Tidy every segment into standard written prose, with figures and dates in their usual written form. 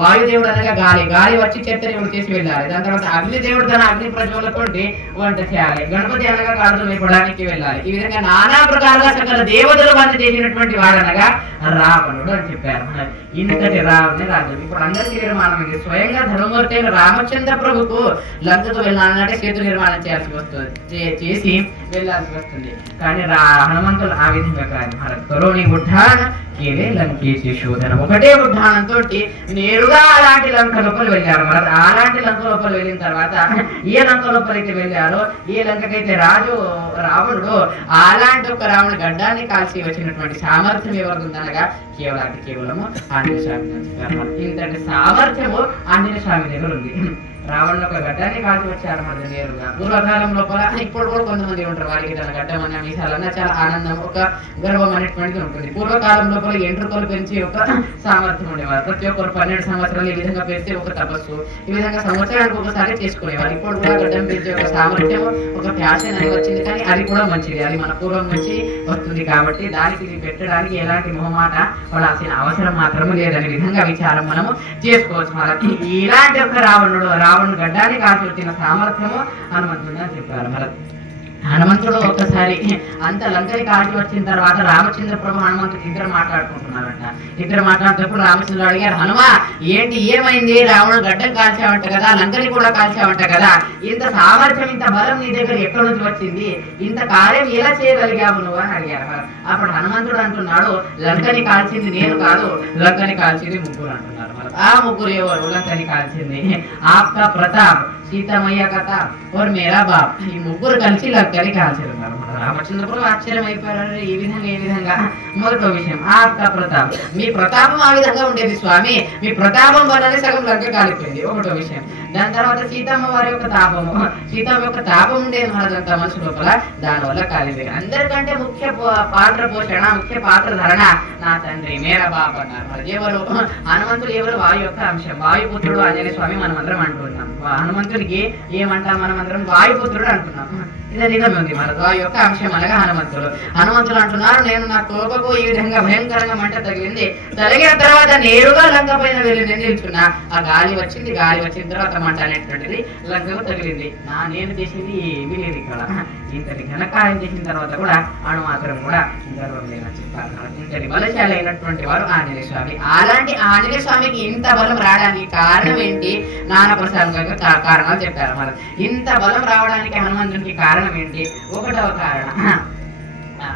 వాయుదేవుడు అనగా గాలి, గాలి వచ్చి చెత్తని చేసి వెళ్ళాలి. దాని తర్వాత అగ్నిదేవుడు తన అగ్ని ప్రజ్వలతోటి వంట చేయాలి. గణపతి అనగా కాళ్ళు లేపడానికి వెళ్ళాలి. ఈ విధంగా నానా ప్రకారంగా సకల దేవతలు వంట చేసినటువంటి వాడనగా రావణుడు అని చెప్పారు. ఇంతటి రావణుని రాజు. ఇప్పుడు అందరికీ నిర్మాణం ఇది. స్వయంగా ధర్మమూర్తి అయిన రామచంద్ర ప్రభుకు లంకకు వెళ్ళాలంటే సేతు నిర్మాణం చేయాల్సి వస్తుంది, చేసి వెళ్ళాల్సి వస్తుంది. కానీ హనుమంతులు ఆ విధంగా కాదు. కరోని ఉడ్డాన కేవే లంకేసి శోధన, ఒకటే ఉడ్డానంతో నేరుగా అలాంటి లంక లోపల వెళ్ళారు. మరి అలాంటి లంక లోపల వెళ్ళిన తర్వాత ఏ లంక లోపలైతే వెళ్ళారో, ఏ లంకకైతే రాజు రావణుడు అలాంటి ఒక రావణ గడ్డాన్ని కాల్చి వచ్చినటువంటి సామర్థ్యం ఎవరికి ఉందనగా కేవలము ఆంజనేయ స్వామి. ఇంతటి సామర్థ్యము ఆంజనేయ స్వామి దగ్గర ఉంది. రావణుడు ఒక గడ్డాన్ని కాల్చి వచ్చారు మరి నేరుగా. పూర్వకాలం లోపల ఇప్పుడు కూడా కొంతమంది ఉంటారు, వారికి తన గడ్డం అన్న విషయాలన్నా చాలా ఆనందం, ఒక గర్వం అనేటువంటిది ఉంటుంది. పూర్వకాలం లోపల ఎంట్రుకలు పెంచి ఒక సామర్థ్యం ఉండేవారు. ప్రతి ఒక్కరు 12 సంవత్సరాలు ఈ విధంగా పెంచి ఒక తపస్సు, ఈ విధంగా సంవత్సరానికి ఒకసారి చేసుకునేవారు. ఇప్పుడు కూడా గడ్డం పెంచే ఒక సామర్థ్యం, ఒక ఫ్యాషన్ అని వచ్చింది. కానీ అది కూడా మంచిది, అది మన పూర్వం నుంచి వస్తుంది. కాబట్టి దానికి ఇది పెట్టడానికి ఎలాంటి మొహమాట పడాల్సిన అవసరం మాత్రము లేదని విధంగా విచారం మనము చేసుకోవచ్చు. మనకి ఇలాంటి ఒక రావణుడు గడ్డాన్ని కాల్చి వచ్చిన సామర్థ్యము హనుమంతుడు అని చెప్పారు. మరి హనుమంతుడు ఒక్కసారి అంత లంకని కాల్చి వచ్చిన తర్వాత రామచంద్ర ప్రభు హనుమంతుడు ఇద్దరు మాట్లాడుకుంటున్నారంట. ఇద్దరు మాట్లాడుతున్నప్పుడు రామచంద్రుడు అడిగారు, హనుమ ఏంటి ఏమైంది? రావణుడు గడ్డం కాల్చావంట కదా, లంకని కూడా కాల్చావంట కదా, ఇంత సామర్థ్యం ఇంత బలం నీ దగ్గర ఎక్కడి నుంచి వచ్చింది? ఇంత కార్యం ఎలా చేయగలిగావు నువ్వు అని అడిగారు. అప్పుడు హనుమంతుడు అంటున్నాడు, లంకని కాల్చింది నేను కాదు, లంకని కాల్చింది ముగ్గురు అంటున్నారు. ఆ ముగ్గురు ఎవరు లంకని కాల్చింది? ఆప్కా ప్రతాప్, సీతమయ్య కథ और मेरा बाप, ఈ ముగ్గురు కలిసి లంకని కాల్చారు. రామచంద్రుడు ఆశ్చర్యం అయిపోయారు. ఈ విధంగా మొదటి విషయం ఆప్కా ప్రతాప్, మీ ప్రతాపం ఆ విధంగా ఉండేది స్వామి, మీ ప్రతాపం వల్లనే సగం లంక కాలిపోయింది. ఒకటో విషయం. దాని తర్వాత సీతమ్మ వారి యొక్క తాపము, సీతమ్మ యొక్క తాపం ఉండేది మహాదంత మనసు లోపల, దానివల్ల కాలిపోయింది. అందరికంటే ముఖ్య పాత్ర పోషణ, ముఖ్య పాత్ర ధరణ నా తండ్రి మేరా బాప్ అన్నారు. మరి ఎవరు? హనుమంతుడు ఎవరు? వాయు యొక్క అంశం, వాయుపుత్రుడు ఆంజనేయ స్వామి మనం అందరం అంటున్నాం. హనుమంతుడికి ఏమంటాం? మనం అందరం వాయుపుత్రుడు అంటున్నాం. ఇది నిజమే ఉంది. మన వాయు యొక్క అంశం అనగా హనుమంతుడు అంటున్నారు, నేను నా తోకకు ఈ విధంగా భయంకరంగా మంట తగిలింది, తగిలిన తర్వాత నేరుగా లంక పైన వెళ్ళి నేను నిల్చున్నా. ఆ గాలి వచ్చింది, గాలి వచ్చిన తర్వాత మంట అనేటువంటిది లంకకు తగిలింది. నేను చేసింది ఏమీ లేదు ఇక్కడ. ఇంతటి ఘనకార్యం చేసిన తర్వాత కూడా అణు మాత్రం కూడా గర్వం లేదని చెప్పారు. ఇంతటి బలశాలి అయినటువంటి వారు ఆంజనేయ స్వామి. అలాంటి ఆంజనేయ స్వామికి ఇంత బలం రావడానికి కారణం ఏంటి? నానా ప్రసాదంగా కారణాలు చెప్పారు. మరి ఇంత బలం రావడానికి హనుమంతునికి కారణం ఏంటి? ఒకటవ కారణం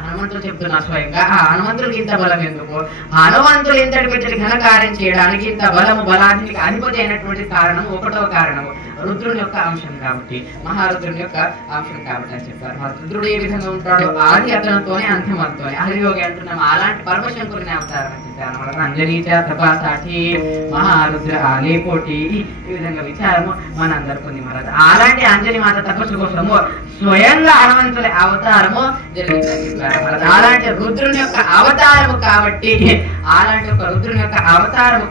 హనుమంతుడు చెప్తున్నా స్వయంగా. హనుమంతుడికి ఇంత బలం ఎందుకు? హనుమంతుడు ఇంతటి పెద్దటి ఘనకార్యం చేయడానికి ఇంత బలానికి అధిపతి అయినటువంటి కారణం, ఒకటవ కారణము రుద్రుని యొక్క అంశం కాబట్టి, మహారుద్రుని యొక్క అంశం కాబట్టి అని చెప్పారు. రుద్రుడు ఏ విధంగా ఉంటాడు? ఆది అతనితోనే అంత్యం అతనితోనే. ఆదియోగి అంటున్నాం, అలాంటి పరమశంకరుని అవతారం అని చెప్పారు. అంజనీచ తపాసాఠి మహారుద్ర ఆలేకోటి, ఈ విధంగా విచారము మనందరికీ ఉంది. మరి అలాంటి అంజని మాత తపస్సు కోసము స్వయంగా హనుమంతుడి అవతారము జరిగిందని చెప్పారు. అలాంటి రుద్రుని యొక్క అవతారము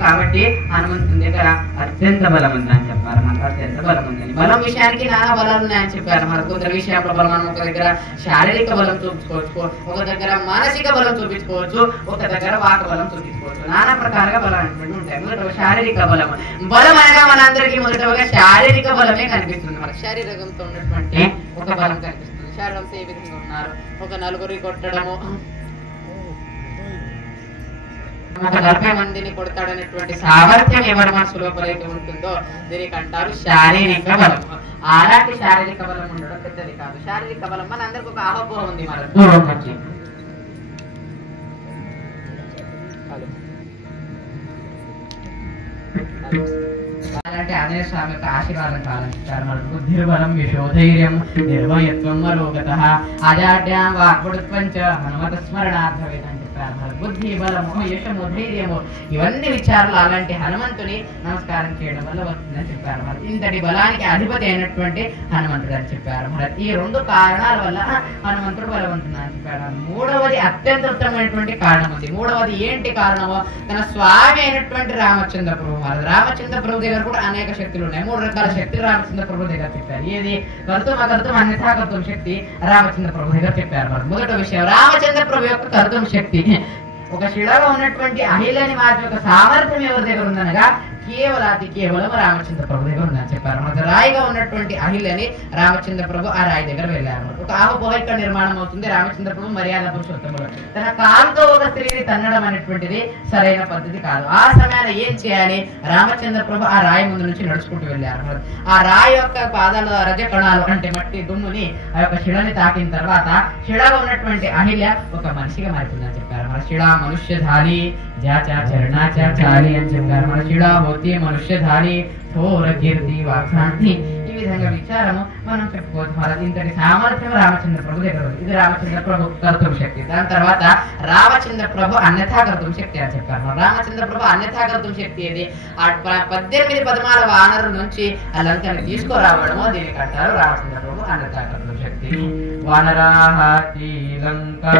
కాబట్టి, హనుమంతుని దగ్గర అత్యంత బలం ఉందని చెప్పారు. మనకు అత్యంత బలం ఉందని, బలం విషయానికి నానా బలాలు ఉన్నాయని చెప్పారు. మన రుద్ర విషయంలో బలం మనం ఒక దగ్గర శారీరక బలం చూపించుకోవచ్చు, ఒక దగ్గర మానసిక బలం చూపించుకోవచ్చు, ఒక దగ్గర వాక బలం చూపించుకోవచ్చు. నానా ప్రకారంగా బలం అనేటువంటి ఉంటాయి. మొదట శారీరక బలం అనగా మనందరికీ మొదటగా శారీరక బలమే కనిపిస్తుంది. మన శారీరకంతో ఉన్నటువంటి ఒక బలం కనిపిస్తుంది. శారీరంతో ఏ విధంగా ఉన్నారు? ఒక నలుగురి కొట్టడము, ఒక 40 మందిని కొడతాడనేటువంటి సామర్థ్యం ఎవరి మనసు లోపలైతే ఉంటుందో దీనికి అంటారు శారీరక బలం. అలాంటి శారీరక బలం ఉండడం పెద్దది కాదు. శారీరక బలం మన అందరికి ఒక ఆహోభం ఉంది. మన పూర్వం నుంచి అలాంటి ఆంజనేయ స్వామి యొక్క ఆశీర్వాదం కావాలని చెప్పారు. మరి బుద్ధిర్బలం యశోధైర్యం నిర్భయత్వం వరోగతః అజాడ్యాం వాక్పటుత్వం చ హనుమత స్మరణార్థవేద అని చెప్పారు. మరి బుద్ధి బలము యశము ధైర్యము ఇవన్నీ విచారాలు అలాంటి హనుమంతుని నమస్కారం చేయడం వల్ల వస్తుందని చెప్పారు. మరి ఇంతటి బలానికి అధిపతి అయినటువంటి హనుమంతుడు అని చెప్పారు. మరి ఈ రెండు కారణాల వల్ల హనుమంతుడు బలవంతుడు అని చెప్పారు. మూడవది అత్యంత ఉత్తమమైనటువంటి కారణం ఉంది. మూడవది ఏంటి కారణమో తన స్వామి అయినటువంటి రామచంద్ర ప్రభు. మరి రామచంద్ర ప్రభు దగ్గర కూడా అనేక శక్తులు ఉన్నాయి. 3 రకాల శక్తులు రామచంద్ర ప్రభు దగ్గర చెప్పారు. ఏది కర్తం అకర్తం అన్యథా కర్తం శక్తి రామచంద్ర ప్రభు దగ్గర చెప్పారు. మరి మొదటి విషయం రామచంద్ర ప్రభు యొక్క కర్తం శక్తి. ఒక శిలలో ఉన్నటువంటి అహిలని మార్చి యొక్క సామర్థ్యం ఎవరి దగ్గర ఉందనగా కేవలం రామచంద్ర ప్రభు దగ్గర ఉందని చెప్పారు. మన రాయిగా ఉన్నటువంటి అహిలని రామచంద్ర ప్రభు ఆ రాయి దగ్గర వెళ్ళారు. ఒక ఆహుపోహ ఇక్కడ నిర్మాణం అవుతుంది. రామచంద్ర ప్రభు మర్యాద పురుషోత్తముడు తన కాలుతో ఒక స్త్రీని తన్నడం అనేటువంటిది సరైన పద్ధతి కాదు. ఆ సమయాన ఏం చేయాలి? రామచంద్ర ప్రభు ఆ రాయి ముందు నుంచి నడుచుకుంటూ వెళ్ళారు. ఆ రాయి యొక్క పాదాల రజ కణాలు అంటే మట్టి దుమ్ముని ఆ యొక్క శిలని తాకిన తర్వాత శిళగా ఉన్నటువంటి అహిల్య ఒక మనిషిగా మారుతుందని చెప్పారు. మన శిళ మనుష్యధారి చరణాచారి అని చెప్పారు. మన శిళ హోతి మనుష్యధారి థోర కీర్తి వాక్శాంతి ఈ విధంగా విచారము మనం చెప్పుకోవచ్చు. మరి ఇంతటి సామర్థ్యం రామచంద్ర ప్రభు దగ్గర ఉంది. ఇది రామచంద్ర ప్రభు కర్తం శక్తి. దాని తర్వాత రామచంద్ర ప్రభు అన్యథా కర్తం శక్తి అని చెప్పారు. రామచంద్ర ప్రభు అన్యథా కర్తం శక్తి ఏది? ఆ 18 పదమాల వానరు నుంచి ఆ లంకని తీసుకురావడము దీనికి అంటారు రామచంద్ర ప్రభు అన్యథా కర్తం శక్తి. వానరాహతి లంకా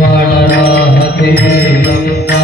వానరాహతి లంకా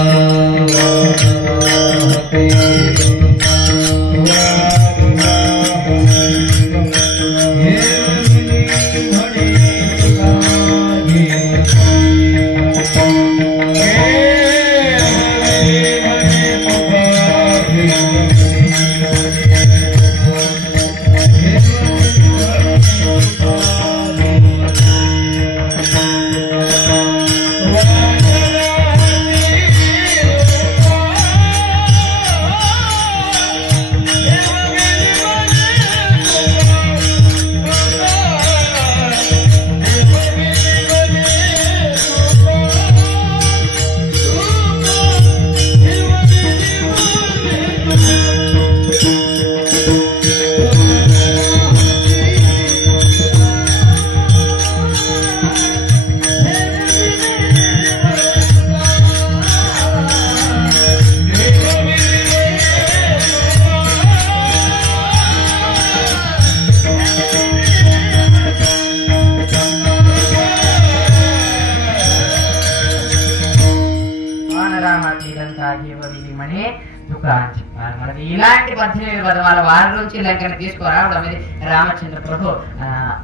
ఇలాంటి 18 పదమాల వారి నుంచి లంకని తీసుకురావడం అనేది రామచంద్ర ప్రభు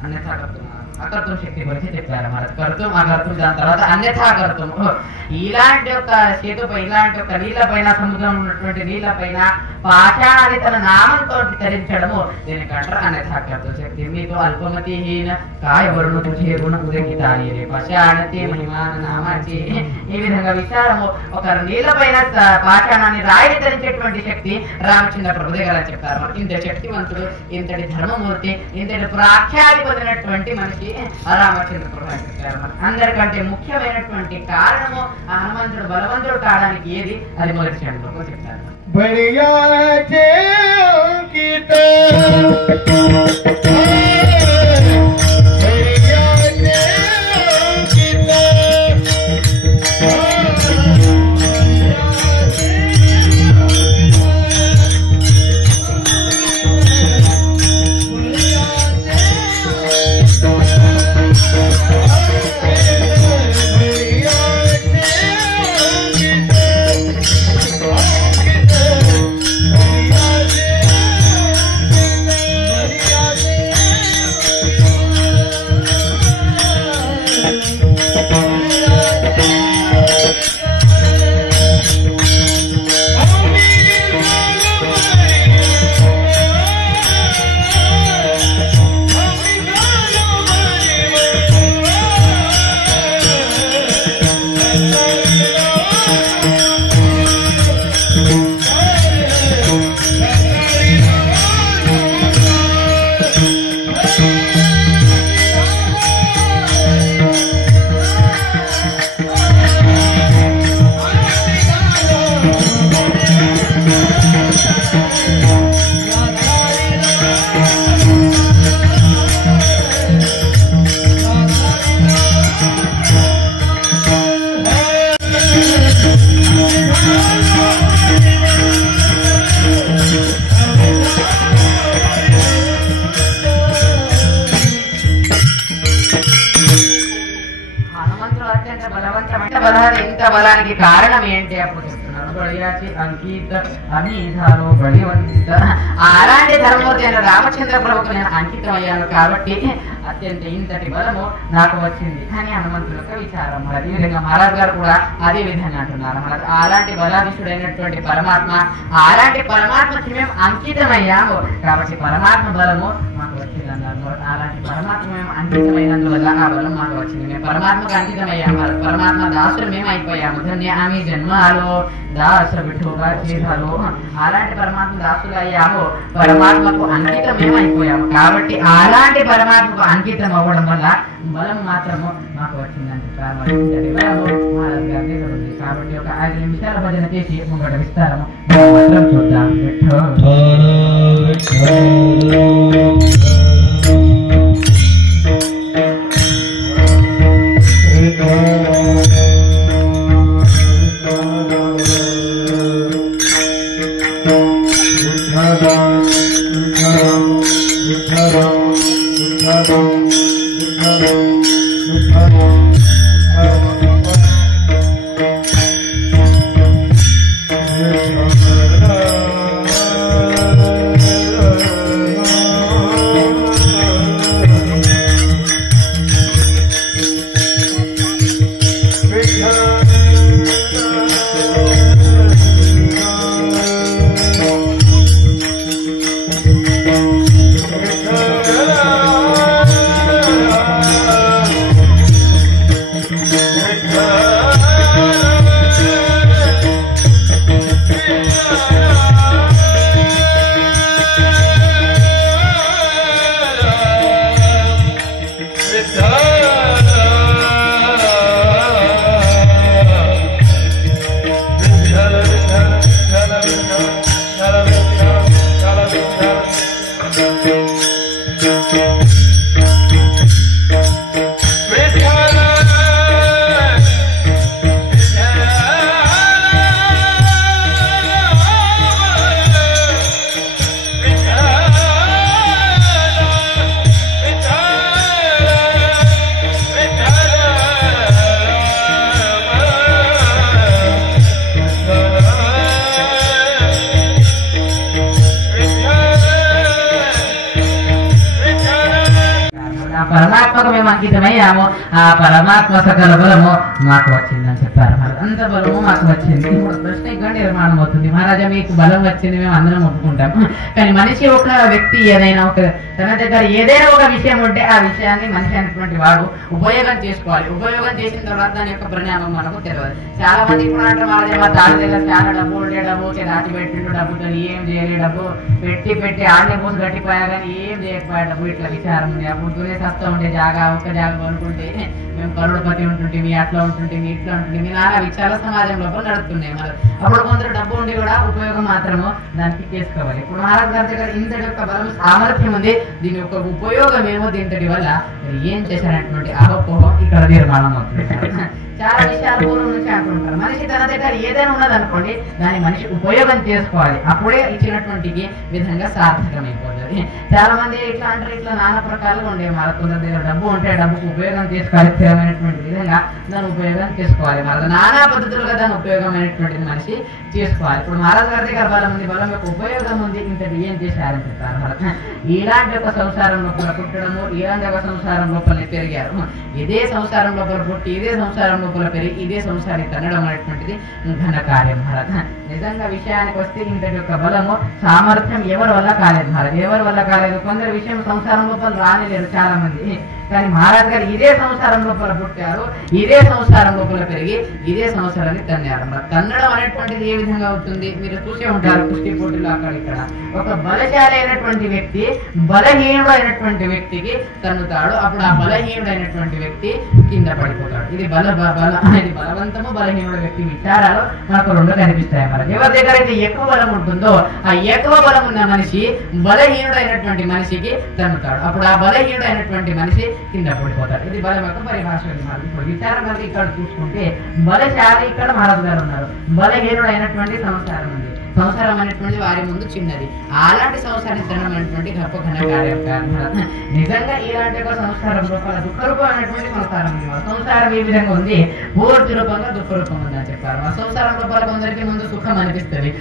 అన్యథా అకర్తం శక్తి గురించి చెప్పారు. మరి కర్తం అకర్తం దాని తర్వాత అన్యథా కర్తం. ఇలాంటి ఒక సేతుపై ఇలాంటి ఒక నీళ్ల పైన సముద్రం ఉన్నటువంటి నీళ్ల పైన పాషాణాన్ని తన నామంతో ధరించడము దీనికి అంటారు అన్యథా కర్తం శక్తి. మీతో అల్పమతిహీన కాయవరుణు తుచే గుణ ఉదకితాని రే పాషాణతి మహిమాన నామాచి ఈ విధంగా విచారము ఒక నీళ్ల పైన పాషాణాన్ని రాయిని ధరించేటువంటి శక్తి రామచంద్ర ప్రభు దగ్గర చెప్పారు. ఇంత శక్తివంతుడు, ఇంతటి ధర్మమూర్తి, ఇంతటి ప్రాఖ్యాతి పొందినటువంటి మనిషి రామచంద్ర ప్రభు చెప్పారు. అందరికంటే ముఖ్యమైనటువంటి కారణము హనుమంతుడు బలవంతుడు కావడానికి ఏది? అది మొదటి క్షణంలో చెప్తారు. అత్యంత బలవంతమైన బలాలు ఇంత బలానికి కారణం ఏంటి అప్పుడు చెప్తున్నారు బడియాచి అంకిత అమీధాలో బడివంత అలాంటి ధర్మమూర్తి అయిన రామచంద్ర ప్రభుకు నేను అంకితం అయ్యాను కాబట్టి అత్యంత ఇంతటి బలము నాకు వచ్చింది అని హనుమంతుల యొక్క విచారం. మరి ఈ విధంగా మహారాజు గారు కూడా అదే విధంగా అంటున్నారు. అలాంటి బలాధీశుడైనటువంటి పరమాత్మ అలాంటి పరమాత్మకి మేము అంకితమయ్యాము కాబట్టి పరమాత్మ బలము మాకు వచ్చింది అన్నారు. అలాంటి పరమాత్మ మేము అంకితమైనందువల్ల ఆ బలం మాకు వచ్చింది. మేము పరమాత్మకు అంకితమయ్యాము. పరమాత్మ దాసులు మేము అయిపోయాము. ధన్యామి జన్మాలో దాస విఠుగా జీవాలు అలాంటి పరమాత్మ దాసులు అయ్యాము. పరమాత్మకు అంకితం మేము అయిపోయాము కాబట్టి అలాంటి పరమాత్మకు అంకితం అవ్వడం వల్ల బలం మాత్రము మాకు వచ్చిందని కాబట్టి ఒక 5 నిమిషాల భజన చేసి ముంగట విస్తారము మాత్రం చూద్దాం. పరమాత్మకు మేము అంకితమయ్యాము. ఆ పరమాత్మ సకల బలము మాకు వచ్చిందని చెప్పారు. అంత బలము మాకు వచ్చింది. ఇప్పుడు ప్రశ్న ఇక్కడ నిర్మాణం అవుతుంది. మహారాజా మీకు బలం వచ్చింది మేము అందరం ఒప్పుకుంటాం. కానీ మనిషి ఒక వ్యక్తి ఏదైనా ఒక తన దగ్గర ఏదైనా ఒక విషయం ఉంటే ఆ విషయాన్ని మనిషి అనేటువంటి వాడు ఉపయోగం చేసుకోవాలి. ఉపయోగం చేసిన తర్వాత దాని యొక్క పరిణామం మనకు తెలియదు. చాలా మంది ఇప్పుడు అంటే మహారాజా మా తాత దగ్గర చాలా డబ్బు ఉండే డబ్బు దాచి పెట్టిండు డబ్బుతో ఏం చేయలే డబ్బు పెట్టి ఆడనే పోసి గట్టిపోయా కానీ ఏం చేయకపోయా డబ్బు ఇట్లా విచారం ఉంది. అప్పుడు దురే సస్తా ఉండే జాగా ఒక్క జాగా కొనుక్కుంటే మేము కరోడపతి ఉంటుంటే మీ అట్లా ఉంటుంటే మీ ఇట్లా ఉంటుంది మీ నాన్న విచార సమాజం లోపల నడుస్తున్నాయి. మరి అప్పుడు కొందరు డబ్బు ఉండి కూడా ఉపయోగం మాత్రము దానికి చేసుకోవాలి. ఇప్పుడు మహారాజ్ గారి దగ్గర ఇంతటి యొక్క బలం సామర్థ్యం ఉంది. దీని యొక్క ఉపయోగం ఏమో దీంతటి వల్ల ఏం చేశారనేటువంటి ఆహోపోహం ఇక్కడ నిర్మాణం అవుతుంది. చాలా విషయాల పూర్వం నుంచి అంటుంటారు. మనిషి తన దగ్గర ఏదైనా ఉన్నది అనుకోండి దాన్ని మనిషి ఉపయోగం చేసుకోవాలి. అప్పుడే ఇచ్చినటువంటి విధంగా సార్థకమైపోతుంది. చాలా మంది ఇట్లా అంటారు ఇట్లా నానా ప్రకారంగా ఉండే మన కొందరి దగ్గర డబ్బు ఉంటే డబ్బుకు ఉపయోగం చేసుకోవాలి. స్థిరమైనటువంటి విధంగా దాని ఉపయోగం చేసుకోవాలి. మన నానా పద్ధతులుగా దాని ఉపయోగమైనటువంటిది మనిషి చేసుకోవాలి. ఇప్పుడు మహారాజు గారి దగ్గర బలం ఉంది. బలం యొక్క ఉపయోగం ఉంది. ఇంతటి ఏం చేశారని చెప్తారు. ఇలాంటి ఒక సంసారం లోపల పుట్టడము ఇలాంటి ఒక సంసారం లోపల పెరిగారు. ఇదే సంసారం లోపల పుట్టి ఇదే సంసారం లోపల పెరిగి ఇదే సంసారి తనడం అనేటువంటిది ఘన కార్యం మహారాజ్. నిజంగా విషయానికి వస్తే ఇంతటి యొక్క బలము సామర్థ్యం ఎవరి వల్ల కాలేదు మహారాజ్. ఎవరి వల్ల కాలేదు కొందరు విషయం సంసారం లోపల రానిలేరు చాలా మంది. కానీ మహారాజ్ గారు ఇదే సంసారం లోపల పుట్టారు. ఇదే సంసారం లోపల పెరిగి ఇదే సంసారాన్ని తన్నారు. తన్నడం అనేటువంటిది ఏ విధంగా అవుతుంది మీరు చూసే ఉంటారు. కుస్తీ పోటీలు అక్కడ ఇక్కడ ఒక బలశాలి అయినటువంటి వ్యక్తి బలహీనుడు అయినటువంటి వ్యక్తికి తన్నుతాడు. అప్పుడు ఆ బలహీనుడైనటువంటి వ్యక్తి కింద పడిపోతాడు. ఇది ఇది బలవంతము బలహీనుడు వ్యక్తి విచారాలు మనకు రెండు కనిపిస్తాయి. మరి ఎవరి దగ్గర అయితే ఎక్కువ బలం ఉంటుందో ఆ ఎక్కువ బలం ఉన్న మనిషి బలహీనుడైనటువంటి మనిషికి తన్నుతాడు. అప్పుడు ఆ బలహీనుడైనటువంటి మనిషి కింద పడిపోతాడు. ఇది బలం యొక్క పరిభాష. ఇప్పుడు విచారం ఇక్కడ చూసుకుంటే బలశాలి ఇక్కడ మహారాజు గారు ఉన్నారు. బలహీనుడైనటువంటి సంసారం ఉంది. సంసారం అనేటువంటి వారి ముందు చిన్నది. అలాంటి సంసారించడం అనేటువంటి గొప్ప ఘనకార్యం కాదు. నిజంగా ఇలాంటి ఒక సంసారం లోపల దుఃఖ రూపం అనేటువంటి సంసారం ఉంది. సంసారం ఏ విధంగా ఉంది, పూర్తి రూపంగా దుఃఖ రూపం ఉంది అని చెప్పారు. ఆ సంసారం లోపల కొందరికి ముందు సుఖం అనిపిస్తుంది,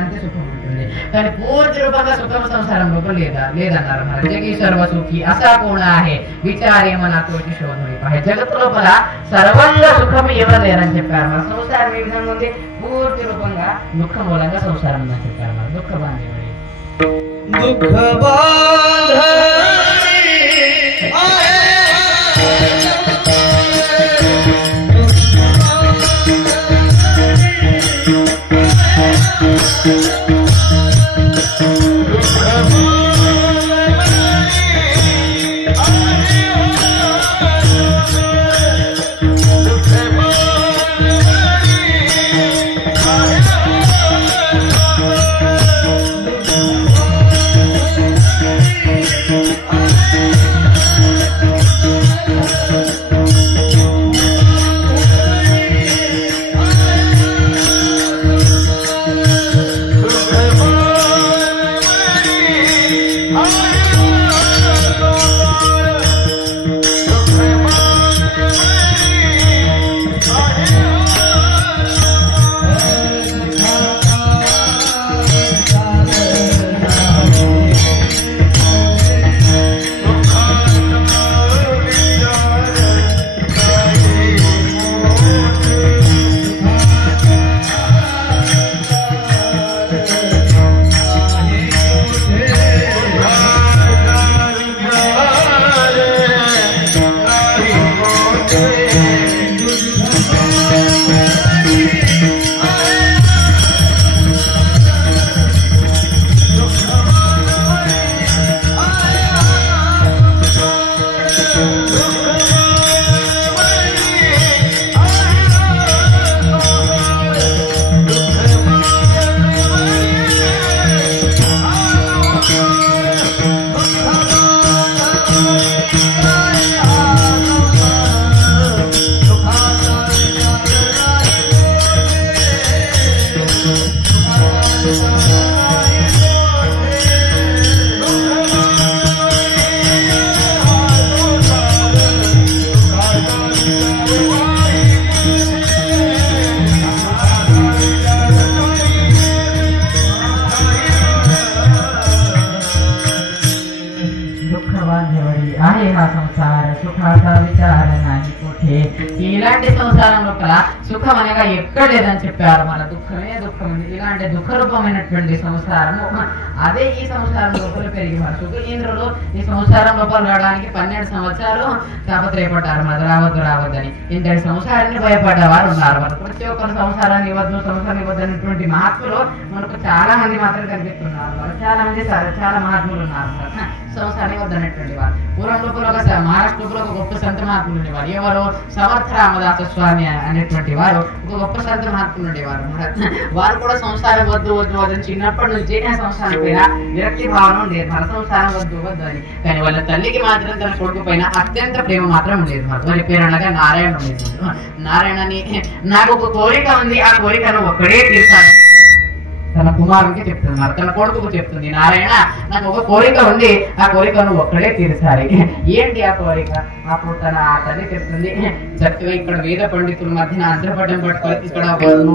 అంతే సుఖం ఉంటుంది, కానీ పూర్తి రూపంగా సుఖం సంసారం లోపల లేదన్నారు. మరి జగీ సర్వసుఖి అసపూర్ణ హే విచారేమన తోటి శోధుడి జగత్తు లోపల సర్వంగా సుఖం ఇవ్వలేరని చెప్పారు. మన సంసారం ఏ విధంగా ఉంది, పూర్తి రూపంగా దుఃఖ మూలంగా సంసారం ఉందని చెప్పారు. మన దుఃఖ బాంధవుడి ఇలాంటి సంసారం లోపల సుఖం అనగా ఎక్కడ లేదని చెప్పారు. మన దుఃఖమే దుఃఖం ఉంది. ఇలాంటి దుఃఖ రూపమైనటువంటి సంసారము అదే ఈ సంసారం లోపల పెరిగి మన ఇంద్రులు ఈ సంసారం లోపల రావడానికి 12 సంవత్సరాలు తాపత్రయపడ్డారు. మన రావద్దని ఇంతటి సంసారాన్ని భయపడ్డవారు ఉన్నారు. మన ప్రతి ఒక్కరు సంసారాన్ని ఇవ్వద్దు అనేటువంటి మహాత్ములు మనకు చాలా మంది మాత్రం కనిపిస్తున్నారు. చాలా మంది చాలా మహాత్ములు ఉన్నారు. సంసారం వద్దనేటువంటి వారు పూర్వం లోపల మహారాష్ట్రలో ఒక గొప్ప సంత మహాత్ములు ఉండేవారు. ఎవరు? సమర్థ రామదాస స్వామి అనేటువంటి వారు ఒక గొప్ప సంత మహాత్ములు ఉండేవారు. వారు కూడా సంసారం వద్దు అని చిన్నప్పటి నుంచి సంసారం పైన విరక్తి భావన ఉండేది. మన సంసారం వద్దు అని. కానీ వాళ్ళ తల్లికి మాత్రం తన కొడుకు పైన అత్యంత ప్రేమ మాత్రం ఉండేది. వారి పేరు అనగా నారాయణ ఉండేది. నారాయణని నాకు ఒక కోరిక ఉంది, ఆ కోరికను ఒక్కడే తీర్చాలి తన కుమారుడికి చెప్తున్నారు. తన కొడుకు చెప్తుంది, నారాయణ నాకు ఒక కోరిక ఉంది, ఆ కోరికను ఒక్కడే తీర్చాలి. ఏంటి ఆ కోరిక? అప్పుడు తన తల్లి చెప్తుంది, చక్కగా ఇక్కడ వేద పండితుల మధ్యన అంతర్పటం పట్టుకొని ఇక్కడ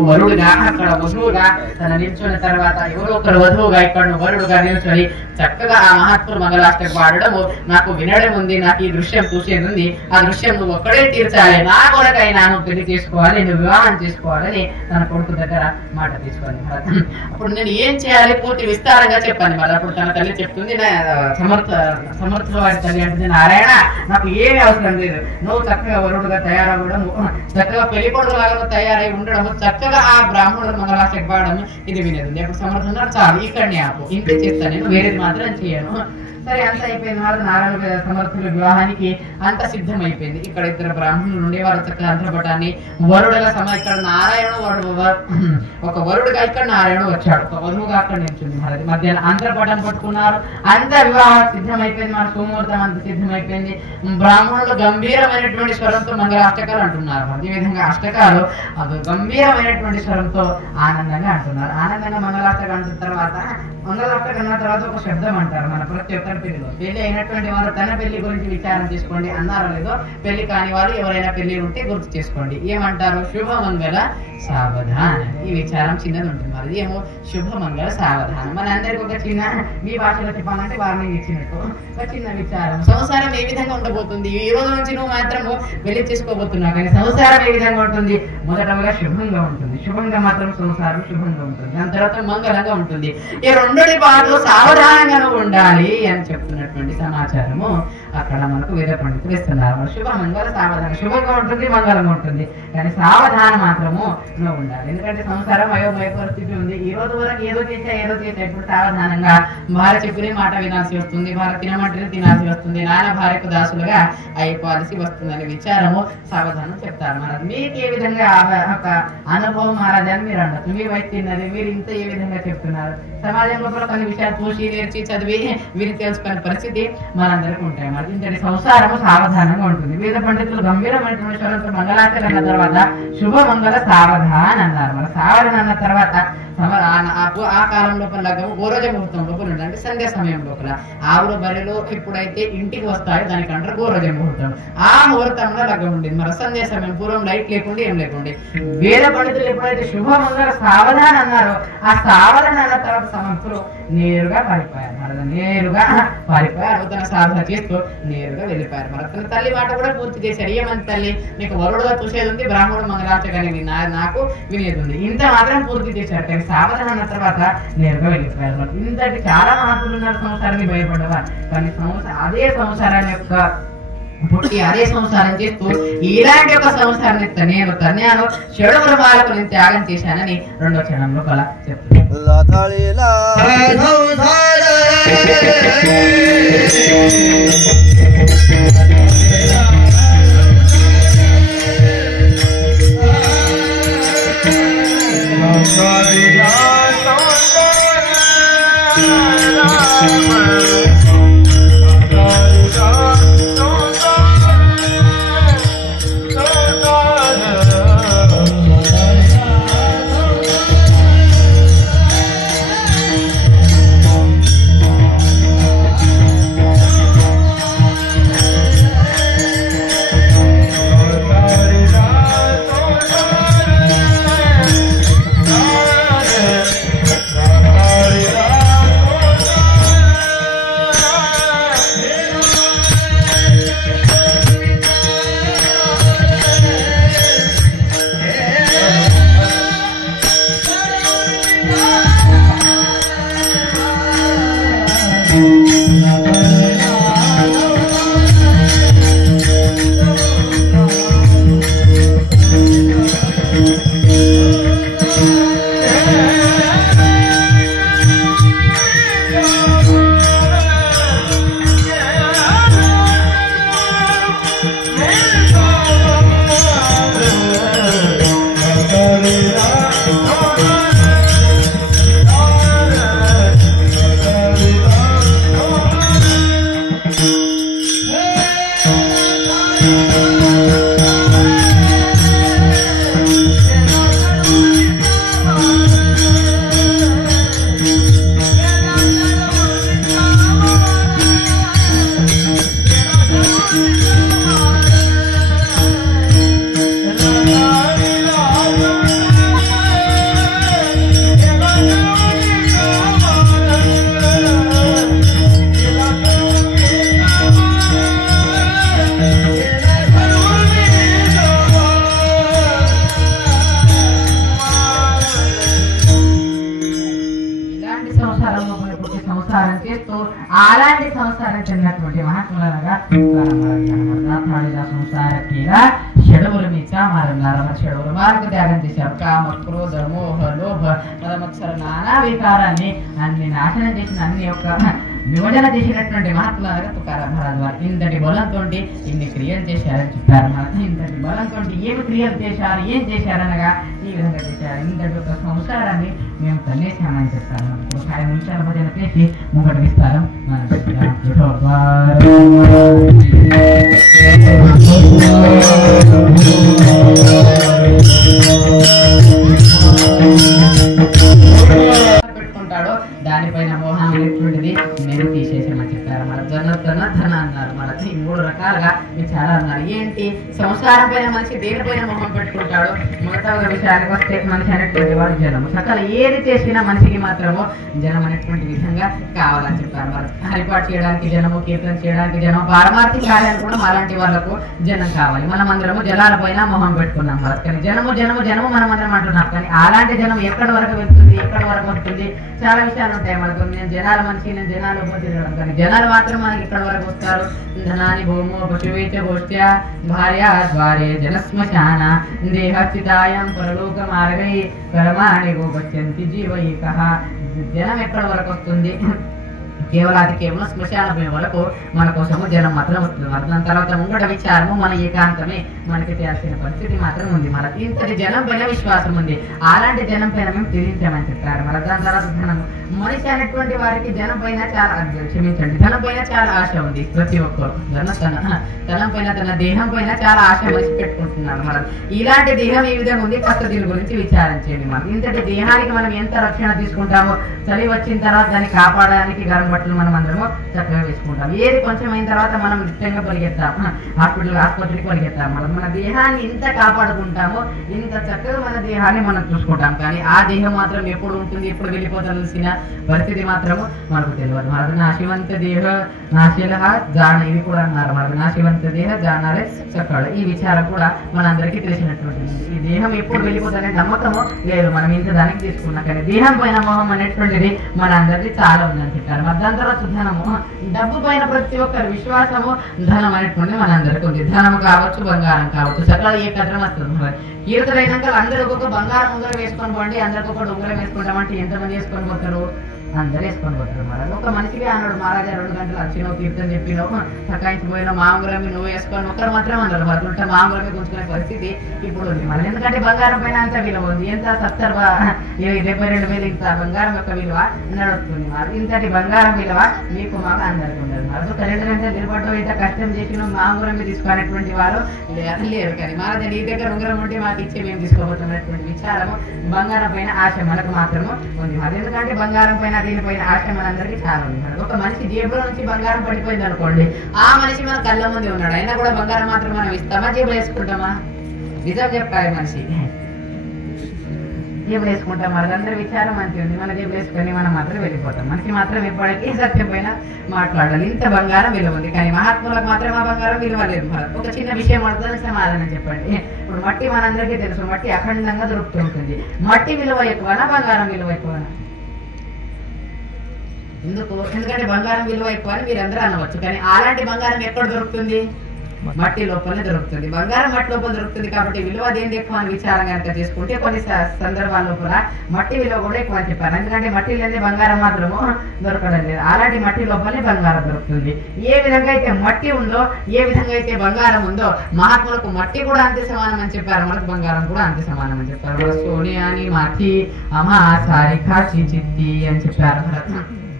వరుడుగా అక్కడ వధువుగా తన నిల్చున్న తర్వాత ఎవరో ఒకరు వధువుగా ఇక్కడ వరుడుగా నిల్చొని చక్కగా ఆ మహాత్ములు మంగళాష్టకం పాడడము నాకు వినడం ఉంది, నాకు ఈ దృశ్యం చూసేది ఉంది, ఆ దృశ్యం నువ్వు ఒక్కడే తీర్చాలి, నా కొరకైనా నువ్వు పెళ్లి చేసుకోవాలి, నువ్వు వివాహం చేసుకోవాలని తన కొడుకు దగ్గర మాట తీసుకొని అప్పుడు నేను ఏం చేయాలి పూర్తి విస్తారంగా చెప్పాను. మరి అప్పుడు తన తల్లి చెప్తుంది, సమర్థ వారి తల్లి అంటుంది, నారాయణ నాకు ఏమీ అవసరం లేదు, నువ్వు చక్కగా వరుడుగా తయారవ్వడం, చక్కగా పెళ్లి కొడుకులాగా తయారై ఉండడం, చక్కగా ఆ బ్రాహ్మణుడు మంగళాష్టకం పాడడం ఇది వినేది. అప్పుడు సమర్థ ఉన్నారు, చాలు ఇక్కడనే ఆపు, ఇంకే చేస్తాను నేను, వేరేది మాత్రం చేయను. సరే అంత అయిపోయిన వాళ్ళు నారాయణ సమర్థుల వివాహానికి అంత సిద్ధమైపోయింది. ఇక్కడ ఇద్దరు బ్రాహ్మణులు ఉండేవారు. చక్కగా అంతర్పటాన్ని వరుడుగా ఇక్కడ నారాయణ ఒక వరుడుగా ఇక్కడ నారాయణ వచ్చాడు, ఒక వధువుగా అక్కడ నిల్చుంది. మరి మధ్యాహ్నం అంతర్పటం పట్టుకున్నారు. అంత వివాహం సిద్ధమైపోయింది. మన సుముహూర్తం అంత సిద్ధమైపోయింది. బ్రాహ్మణులు గంభీరమైనటువంటి స్వరంతో మంగళాష్టకాలు అంటున్నారు. అదే విధంగా అష్టకాలు అది గంభీరమైనటువంటి స్వరంతో ఆనందంగా అంటున్నారు. ఆనందంగా మంగళాష్టకం అంటున్న తర్వాత మంగళాష్టకం అన్న తర్వాత ఒక శబ్దం అంటారు. మన ప్రతి ఒక్కరి పెళ్లిలో పెళ్లి అయినటువంటి వారు తన పెళ్లి గురించి విచారం చేసుకోండి అన్నారో లేదో, పెళ్లి కాని వారు ఎవరైనా పెళ్లి ఉంటే గుర్తు చేసుకోండి. ఏమంటారు? శుభమంగళ సావధానం. ఈ విచారం చిన్నది ఉంటుంది. మరి ఏమో శుభమంగళ సావధానం. మన అందరికి ఒక చిన్న, మీ భాషలో చెప్పాలంటే వారిని ఇచ్చినట్టు ఒక చిన్న విచారం. సంసారం ఏ విధంగా ఉండబోతుంది? ఈ రోజు నుంచి నువ్వు మాత్రము పెళ్లి చేసుకోబోతున్నావు, కానీ సంసారం ఏ విధంగా ఉంటుంది? మొదటగా శుభంగా ఉంటుంది. శుభంగా మాత్రం సంసారం శుభంగా ఉంటుంది. దాని తర్వాత మంగళంగా ఉంటుంది. ఈ రెండుటి పాటలు సావధానంగా ఉండాలి అని చెప్తున్నటువంటి సమాచారము అక్కడ మనకు వేద పండితులు ఇస్తున్నారు. శుభమంగళ సావధానం. శుభంగా ఉంటుంది, మంగళంగా ఉంటుంది, కానీ సావధానం మాత్రము నువ్వు ఉండాలి. ఎందుకంటే సంసారం అయోమయ పరిస్థితి ఉంది. ఈ రోజు వరకు ఏదో చేసా ఇప్పుడు సావధానంగా భార్య చెప్పిన మాట వినాల్సి వస్తుంది, భార్య తినమంటేనే తినాల్సి వస్తుంది, నాన్న భార్యకు దాసులుగా అయిపోవాల్సి వస్తుంది అనే విచారము సావధానం చెప్తారు. మరి మీకు ఏ విధంగా ఒక అనుభవం మహారాజా అని మీరు అనొచ్చు. మీ వయసు తిన్నది, మీరు ఇంత ఏ విధంగా చెప్తున్నారు? సమాజం లోపల కొన్ని విషయాలు చూసి నేర్చి చదివి వీరు తెలుసుకునే పరిస్థితి మనందరికీ ఉంటాయి. మరి ఇంతటి సంసారము సావధానంగా ఉంటుంది. వేద పండితులు గంభీరమైనటువంటి స్వరంతో మంగళాష్టకం అన్న తర్వాత శుభమంగళ సావధాన్ అన్నారు. మరి సావధాన్ అన్న తర్వాత ఆ కాలం లోపల లగ్గము గోరోజ ముహూర్తం లోపల ఉండాలి. అంటే సంధ్యా సమయం లోపల ఆవుల బరిలో ఎప్పుడైతే ఇంటికి వస్తాయో దానికి అంటారు గోరోజ ముహూర్తం. ఆ ముహూర్తంలో లగ్గం ఉండేది. మరి సంధ్యా సమయం పూర్వం లైట్ లేకుండా ఏం లేకుండా వేద పండితులు ఎప్పుడైతే శుభమంగళ సావధాన్ అన్నారో ఆ సావధాన్ అన్న తర్వాత సమర్థులు నేరుగా పారిపోయారు. మరి నేరుగా పారిపోయారు. తన సాధన చేస్తూ నేరుగా వెళ్ళిపోయారు. మరి తన తల్లి మాట కూడా పూర్తి చేశారు. ఏమంది తల్లి? నీకు వరుడుగా చూసేది ఉంది, బ్రాహ్మణుడు మంగళాష్టకాన్ని నాకు వినేది ఉంది, ఇంత మాత్రం పూర్తి చేశారు. కానీ సావధానం అన్న తర్వాత నేరుగా వెళ్ళిపోయారు. మరి ఇంతటి చాలా మహాత్ములు ఉన్నారు సంసారాన్ని భయపడ్డవారు. కానీ అదే సంసారాన్ని యొక్క పుట్టి అదే సంసారం చేస్తూ ఇలాంటి ఒక సంసారాన్ని నేను తన్యాను చెడుగుల బాలకు నేను త్యాగం చేశానని రెండో క్షణంలో కల సంసారం చేస్తూ అలాంటి సంసారం చెందినటువంటి మహాత్ములనగా సంసార షడువులు మీ కామారన్నారు. షడువులు మార్గ త్యాగం చేశారు. కామ, క్రోధ, మోహ, లోభ, మదమత్సర నానా వికారాన్ని అన్ని నాశనం చేసిన అన్ని యొక్క విభజన చేసినటువంటి మహాత్ములాగా తుకారాం మహారాజ్ వారు ఇంతటి బలంతో ఇన్ని క్రియలు చేశారని చెప్పారు. ఇంతటి బలంతో ఏమి క్రియలు చేశారు, ఏం చేశారనగా ఈ విధంగా చేశారు. ఇంతటి ఒక సంసారాన్ని మేము తన్నేసామని చెప్తారు. ఒక 5 నిమిషాల భజన చేసి ముంగటి విస్తారం పెట్టుకుంటాడో దానిపైన మోహం అనేటువంటిది నేను తీసేసామని చెప్పారు. మన ధన అన్నారు. మన 3 రకాలుగా విచారాలు అన్నారు. ఏంటి సంసారం పైన మనిషి దేనిపైన మోహం పెట్టుకుంటాడో మొదట విషయానికి వస్తే మనిషి అనేటువంటి వాడు జనము. సకల ఏది చేసినా మనిషికి మాత్రము జనం అనేటువంటి విధంగా కావాలని చెప్పారు. మరి హరిపాటు చేయడానికి జనము, కీర్తన చేయడానికి జనం, పారమార్థిక కార్యాలు కూడా అలాంటి వాళ్ళకు జనం కావాలి. మనం అందరము జనాల పైన మొహం పెట్టుకున్నాం కదా. కానీ జనము మనం అందరం అంటున్నాం. కానీ అలాంటి జనం ఎక్కడి వరకు వెళ్తుంది, ఎక్కడి వరకు వస్తుంది, చాలా విషయాలు ఉంటాయి మనకు. నేను జనాల మనిషి, నేను జనాలు తిరగడం, కానీ జనాలు మాత్రం మనకి ఎక్కడి వరకు వస్తారు. ధనాని భూమో పశువేచ గోష్ఠ్య భార్య ద్వారే జనశ్మశాన దేహచితాయం పరలోక మార్గై కర్మాణి గోపత్యంతి జీవైకః. జనం ఎక్కడి వరకు వస్తుంది, కేవలం శ్మశాన భూమి వరకు మన కోసము జనం మాత్రం వస్తుంది. దాని తర్వాత ముంగట విచారము మన ఏకాంతమే మనకి చేయాల్సిన పరిస్థితి మాత్రం ఉంది. మనకి ఇంతటి జనం పైన విశ్వాసం ఉంది. అలాంటి జనం పైన మేము తిరిగించామని చెప్పారు. మన దాని తర్వాత ధనము, మనిషి అనేటువంటి వారికి జనం పైన చాలా ధనం పైన చాలా ఆశ ఉంది. ప్రతి ఒక్కరు ధనం పైన, తన దేహం పైన చాలా ఆశ మనిషి పెట్టుకుంటున్నారు. మనం ఇలాంటి దేహం ఏ విధంగా ఉంది కాస్త దీని గురించి విచారించేయండి. మనం ఇంతటి దేహానికి మనం ఎంత రక్షణ తీసుకుంటామో, చలి వచ్చిన తర్వాత దాన్ని కాపాడడానికి గరం బట్టలు మనం అందరము చక్కగా వేసుకుంటాం. ఏది కొంచెం అయిన తర్వాత మనం నిత్యంగా పరిగెత్తాం, ఆసుపత్రికి పరిగెత్తాం. మన దేహాన్ని ఇంత కాపాడుకుంటామో ఇంత చక్కగా మన దేహాన్ని మనం చూసుకుంటాం. కానీ ఆ దేహం మాత్రం ఎప్పుడు ఉంటుంది, ఎప్పుడు వెళ్ళిపోతాల్సిన పరిస్థితి మాత్రము మనకు తెలియదు. మన నాశివంత దేహ నాశీల జాన, ఇవి కూడా అన్నారు. మన నాశివంత దేహ జానాలే చక్కగా. ఈ విచారం కూడా మనందరికీ తెలిసినటువంటిది. ఈ దేహం ఎప్పుడు వెళ్ళిపోతుందనే నమ్మకము లేదు. మనం ఇంత దానికి తీసుకున్నాం. కానీ దేహం పైన మోహం అనేటువంటిది మన అందరికీ చాలా ఉందని చెప్పారు. దాని తర్వాత ధనము, డబ్బు పైన ప్రతి ఒక్కరి విశ్వాసము ధనం అనేటువంటిది మన అందరికీ ఉంది. ధనము కావచ్చు, బంగారం కావచ్చు, సకల ఏ కథనం వస్తుంది. కీర్తన అయినాక అందరూ ఒక్కొక్క బంగారం ఉంగరం వేసుకొని పోండి, అందరికి ఒకటి ఉంగరం వేసుకుంటామంటే ఎంతమంది వేసుకొని పోతారు? అందరూ వేసుకొని పోతారు. మరి ఒక మనిషికి అన్నాడు మహారాజా 2 గంటలు వచ్చినావు, కీర్తన చెప్పినావు, సకాయించిపోయినావు, మా ఉంగరమి నువ్వు వేసుకొని ఒకరు మాత్రం అన్నారు. మరి ఉంటే మా ఉంగరమి గుంచుకునే పరిస్థితి ఇప్పుడు ఉంది. మరి ఎందుకంటే బంగారం పైన అంత విలువ ఉంది. ఎంత 72,000 ఇంత బంగారం యొక్క విలువ నడుస్తుంది. మరి ఇంతటి బంగారం విలువ మీకు మాకు అందరికీ ఉండదు. మరి ఒక 2 గంటలు నిలబడ్డం, ఇంత కష్టం చేసిన మా ఉంగరం తీసుకునేటువంటి వారు లేరు. కానీ మహారాజా నీ దగ్గర ఉంగరం ఉంటే మాకు ఇచ్చి మేము తీసుకోబోతున్నటువంటి విచారము బంగారం పైన ఆశ మనకు మాత్రము ఉంది. మరి ఎందుకంటే బంగారం పైన దీనిపైన ఆశ మనందరికీ చాలా ఉంది. ఒక మనిషి జేబులో నుంచి బంగారం పడిపోయింది అనుకోండి, ఆ మనిషి మన కళ్ళ ముందు ఉన్నాడు, అయినా కూడా బంగారం మాత్రం మనం ఇస్తామా, జేబులో వేసుకుంటామా? నిజం చెప్పాలి. మనిషి జేబులు వేసుకుంటాం. మనదందరూ విచారం మంచిగా ఉంది, మన జేబులు వేసుకొని మనం మాత్రం వెళ్ళిపోతాం. మనిషి మాత్రం ఎప్పటికీ సత్యం పైన మాట్లాడాలి. ఇంత బంగారం విలువ ఉంది, కానీ మహాత్ములకు మాత్రం ఆ బంగారం విలువ లేదు. ఒక చిన్న విషయం అడుగుతుంది, సమాధానం చెప్పండి. ఇప్పుడు మట్టి మనందరికీ తెలుసు, మట్టి అఖండంగా దొరుకుతూ ఉంటుంది. మట్టి విలువ ఎక్కువనా, బంగారం విలువ ఎక్కువనా? ఎందుకంటే బంగారం విలువ ఎక్కువ అని మీరు అందరూ అనవచ్చు. కానీ అలాంటి బంగారం ఎక్కడ దొరుకుతుంది? మట్టి లోపలనే దొరుకుతుంది. బంగారం మట్టి లోపల దొరుకుతుంది. కాబట్టి విలువ దేని ఎక్కువ అని విచారం కనుక చేసుకుంటే కొన్ని సందర్భాల లోపల మట్టి విలువ కూడా ఎక్కువ అని చెప్పారు. ఎందుకంటే మట్టి లేని బంగారం మాత్రము దొరకడం లేదు. అలాంటి మట్టి లోపలనే బంగారం దొరుకుతుంది. ఏ విధంగా అయితే మట్టి ఉందో, ఏ విధంగా అయితే బంగారం ఉందో, మహాత్ములకు మట్టి కూడా అంతే సమానం అని చెప్పారు, మనకు బంగారం కూడా అంతే సమానం అని చెప్పారు. సోనియాని మాటి అమా సారిఖా చిత్తి అని చెప్పారు.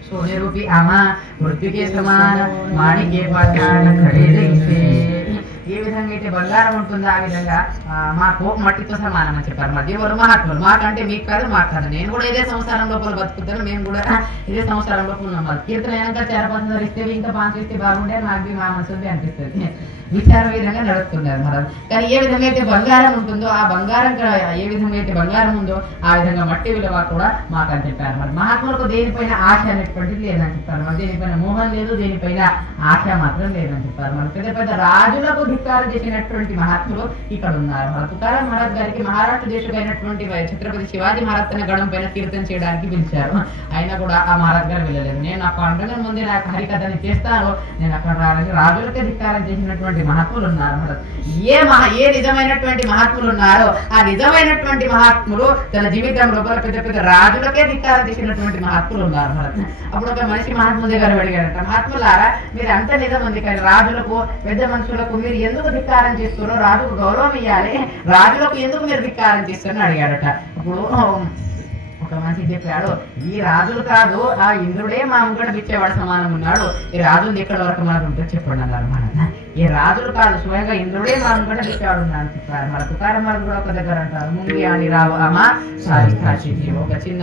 सोने रूपी आमा मृत्यु के समान माणी के पाषाण खड़े से ఏ విధంగా అయితే బంగారం ఉంటుందో ఆ విధంగా మాకు మట్టితో సమానం అని చెప్పారు. మరి దేవుడు మహాత్ములు. మాట అంటే మీకు కాదు, మాకు కాదు. నేను కూడా ఇదే సంవత్సరం లోపల బతుకుతాను, మేము కూడా ఇదే సంవత్సరం లోపల ఉన్నాం. మరి కీర్తన అయినాక 4-5 ఇస్తే ఇంకా 5 ఇస్తే బాగుండే, నాకు మా మనసు అనిపిస్తుంది. విచారం విధంగా నడుస్తున్నారు మరి. కానీ ఏ విధంగా అయితే బంగారం ఉంటుందో, ఆ బంగారం ఏ విధంగా అయితే బంగారం ఉందో ఆ విధంగా మట్టి విలువ కూడా మాకు అని చెప్పారు. మరి మహాత్ములకు దేనిపైన ఆశ అనేటువంటిది లేదని చెప్పారు. మరి దేనిపైన మోహం లేదు, దేనిపైన ఆశ మాత్రం లేదని చెప్పారు. మరి పెద్ద పెద్ద రాజులకు ధిక్కారం చేసినటువంటి మహాత్ములు ఇక్కడ ఉన్నారు. తుకారాం మహారాజ్ గారికి మహారాష్ట్ర దేశమైనటువంటి ఛత్రపతి శివాజీ మహారాజ్ తన గడం పైన కీర్తన చేయడానికి పిలిచారు. అయినా కూడా ఆ మహారాజ్ గారు వెళ్ళలేదు. నేను ఆ పండుగ ముందే నాకు హరికథని చేస్తాను, నేను అక్కడ రాలని రాజులకే ధిక్కారం చేసినటువంటి మహాత్ములు ఉన్నారు. ఏ నిజమైనటువంటి మహాత్ములు ఉన్నారో ఆ నిజమైనటువంటి మహాత్ములు తన జీవితం లోపల పెద్ద పెద్ద రాజులకే ధిక్కారం చేసినటువంటి మహాత్ములు ఉన్నారు. అప్పుడు ఒక మనిషి మహాత్ముల దగ్గర అడిగారట, మహాత్ములారా మీరు అంత నిజం ఉంది కానీ రాజులకు పెద్ద మనుషులకు మీరు ఎందుకు ధిక్కారం చేస్తారో, రాజుకు గౌరవం ఇవ్వాలి, రాజులకు ఎందుకు మీరు ధిక్కారం చేస్తారని అడిగాడట. అప్పుడు ఒక మనిషి చెప్పాడు, ఈ రాజులు కాదు ఆ ఇంద్రుడే మా ముంగడ బిచ్చేవాడు సమానం ఉన్నాడు, ఈ రాజులు ఎక్కడ వరకు మనకు ఉంటుంది చెప్పండి అన్నారు. మన ఈ రాజులు కాదు స్వయంగా ఇంద్రుడే మా ముంగడ బిచ్చేవాడు ఉన్నాడు చెప్పారు. మన తుకారాం మహారాజ్ కూడా ఒక దగ్గర అంటారు, ముంగి అని రావు అమ్మా సారీ ఒక చిన్న